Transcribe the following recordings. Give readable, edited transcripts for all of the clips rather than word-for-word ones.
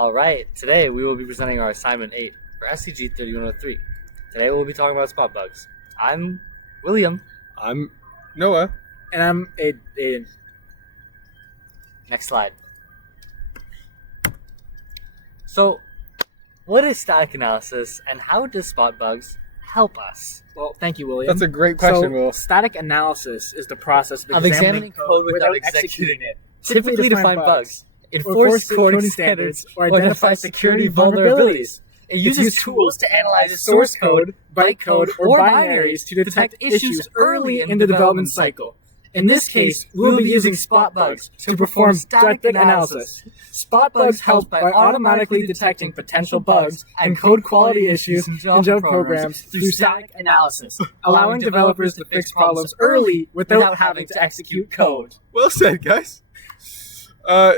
All right, today we will be presenting our assignment 8 for SCG 3103. Today we'll be talking about spot bugs. I'm William. I'm Noah. And I'm Aiden. Next slide. So, what is static analysis and how does spot bugs help us? Well, thank you, William. That's a great question, Will. Static analysis is the process Of examining code without executing it. Typically to find bugs, enforce coding standards, or identify security vulnerabilities. It uses tools to analyze source code, bytecode, or binaries to detect issues early in the development cycle. In this case, we'll be using spot bugs to perform static analysis. Spot bugs help by automatically detecting potential bugs and code quality issues in Java programs through static analysis, allowing developers to fix problems early without having to execute code. Well said, guys.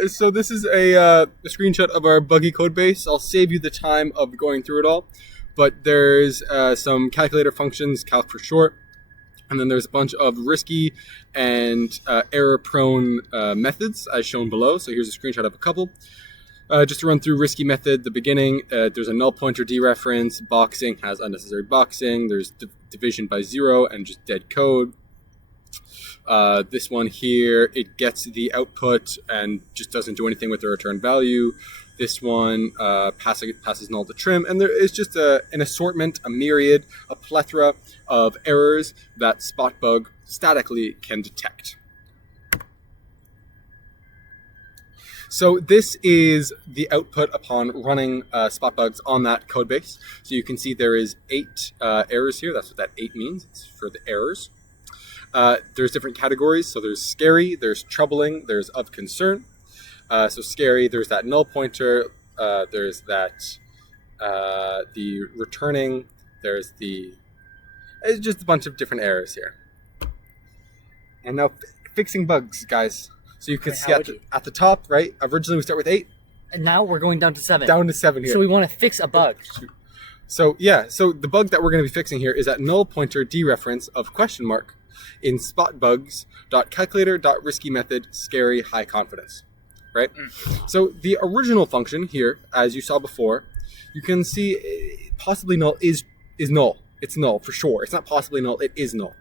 So this is a screenshot of our buggy code base. I'll save you the time of going through it all, but there's some calculator functions, calc for short, and then there's a bunch of risky and error-prone methods as shown below. So here's a screenshot of a couple. Just to run through risky method, the beginning, there's a null pointer dereference, boxing has unnecessary boxing, there's division by 0 and just dead code. This one here, it gets the output and just doesn't do anything with the return value. This one passes null to trim, and there is just an assortment, a myriad, a plethora of errors that Spotbug statically can detect. So this is the output upon running Spotbugs on that code base. So you can see there is 8 errors here. That's what that 8 means. It's for the errors. There's different categories. So there's scary, there's troubling, there's of concern. So scary, there's that null pointer, there's that the returning, there's the, it's just a bunch of different errors here. And now fixing bugs, guys. So you can see at the top, right? Originally we start with 8. And now we're going down to 7. Down to 7 here. So we want to fix a bug. So yeah, so the bug that we're going to be fixing here is that null pointer dereference of question mark in spotbugs.calculator.risky method scary high confidence, right? So the original function here, as you saw before, you can see possibly null is null. It's null for sure. It's not possibly null. It is null,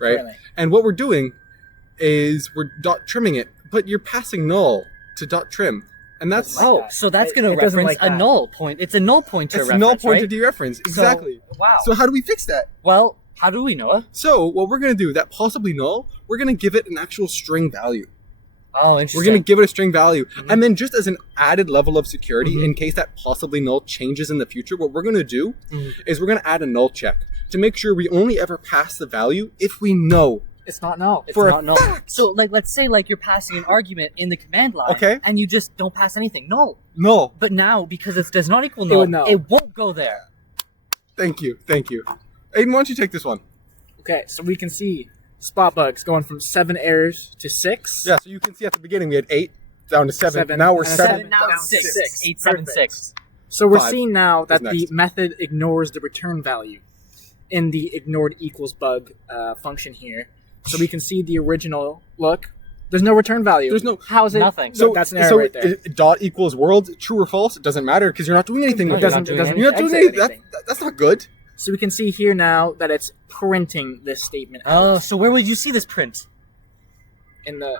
right? Really? And what we're doing is we're dot trimming it, but you're passing null to dot trim. And that's so that's going to reference a null point. It's a null pointer reference, It's a null pointer right? dereference. Exactly. So, wow. So how do we fix that? Well, how do we know it? So what we're going to do, that possibly null, we're going to give it an actual string value. Oh, interesting. We're going to give it a string value. And then just as an added level of security, in case that possibly null changes in the future, what we're going to do is we're going to add a null check to make sure we only ever pass the value if we know it's not null. It's not null. So, let's say you're passing an argument in the command line, and you just don't pass anything. Null. Null. But now, because it does not equal null, it won't go there. Thank you. Thank you. Aiden, why don't you take this one? Okay, so we can see spot bugs going from 7 errors to 6. Yeah, so you can see at the beginning we had 8 down to 7. Now we're 7. Now it's 6. 8, 7, 6. So we're seeing now that the method ignores the return value in the ignored equals bug function here. So we can see the original look. There's no return value. There's no. How is it? Nothing. So that's an error right there. Dot equals world, true or false, it doesn't matter because you're not doing anything with it. You're not doing anything. That's not good. So we can see here now that it's printing this statement out. Oh, so where would you see this print? In the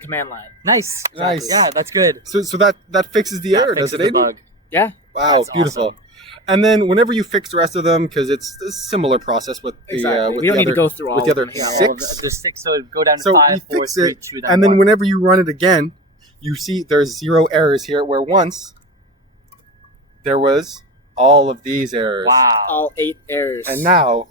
command line. Nice. Exactly. Nice. Yeah, that's good. So that fixes the error, does it, Aiden? Bug. Yeah. Wow, that's beautiful. Awesome. And then whenever you fix the rest of them, because it's a similar process with the we don't need to go through all the other of them. 6. There's 6, so it'd go down to so 5, we 4, fix 3, it, 2, and then 1. whenever you run it again, you see there's 0 errors here, where once there was all of these errors. Wow. All 8 errors. And now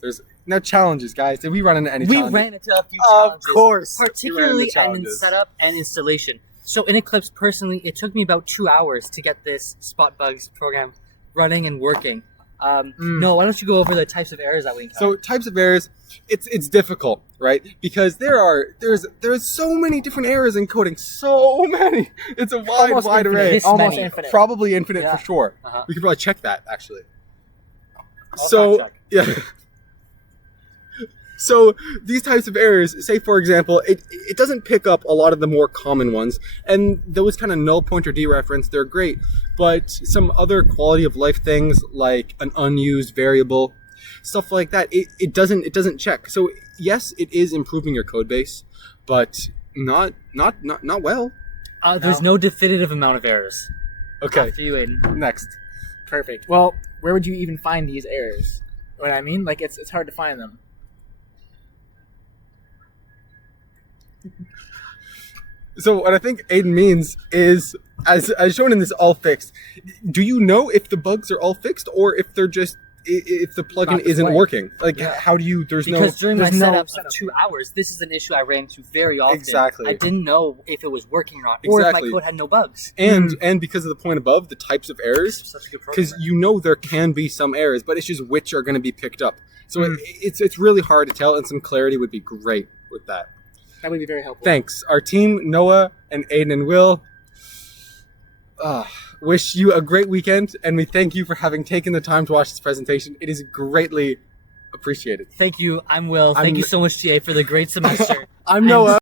there's challenges, guys. Did we run into any challenges? We ran into a few challenges. Of course. Particularly in setup and installation. So in Eclipse, personally, it took me about 2 hours to get this Spotbugs program running and working. No, why don't you go over the types of errors that we encounter? So types of errors, it's difficult, right? Because there's so many different errors in coding. So many. It's a wide array. Almost infinite. Probably infinite for sure. We could probably check that actually. I'll check. Yeah. So these types of errors, say for example, it doesn't pick up a lot of the more common ones, and those kind of null pointer dereference, they're great, but some other quality of life things like an unused variable, stuff like that, it doesn't check. So yes, it is improving your code base, but not well. There's no definitive amount of errors. Okay. After you, Aiden. Next. Perfect. Well, where would you even find these errors? What I mean? Like, it's hard to find them. So what I think Aiden means is, as shown in this all fixed, do you know if the bugs are all fixed or if they're just if the plugin isn't working? Like, how do you? Because during my setup setup of 2 hours, this is an issue I ran into very often. Exactly. I didn't know if it was working or not, or if my code had no bugs. And because of the point above, the types of errors, because there can be some errors, but it's just which are going to be picked up. So it's really hard to tell, and some clarity would be great with that. That would be very helpful. Thanks. Our team, Noah and Aiden and Will, wish you a great weekend, and we thank you for having taken the time to watch this presentation. It is greatly appreciated. Thank you. I'm Will. Thank you so much, TA, for the great semester. I'm Noah.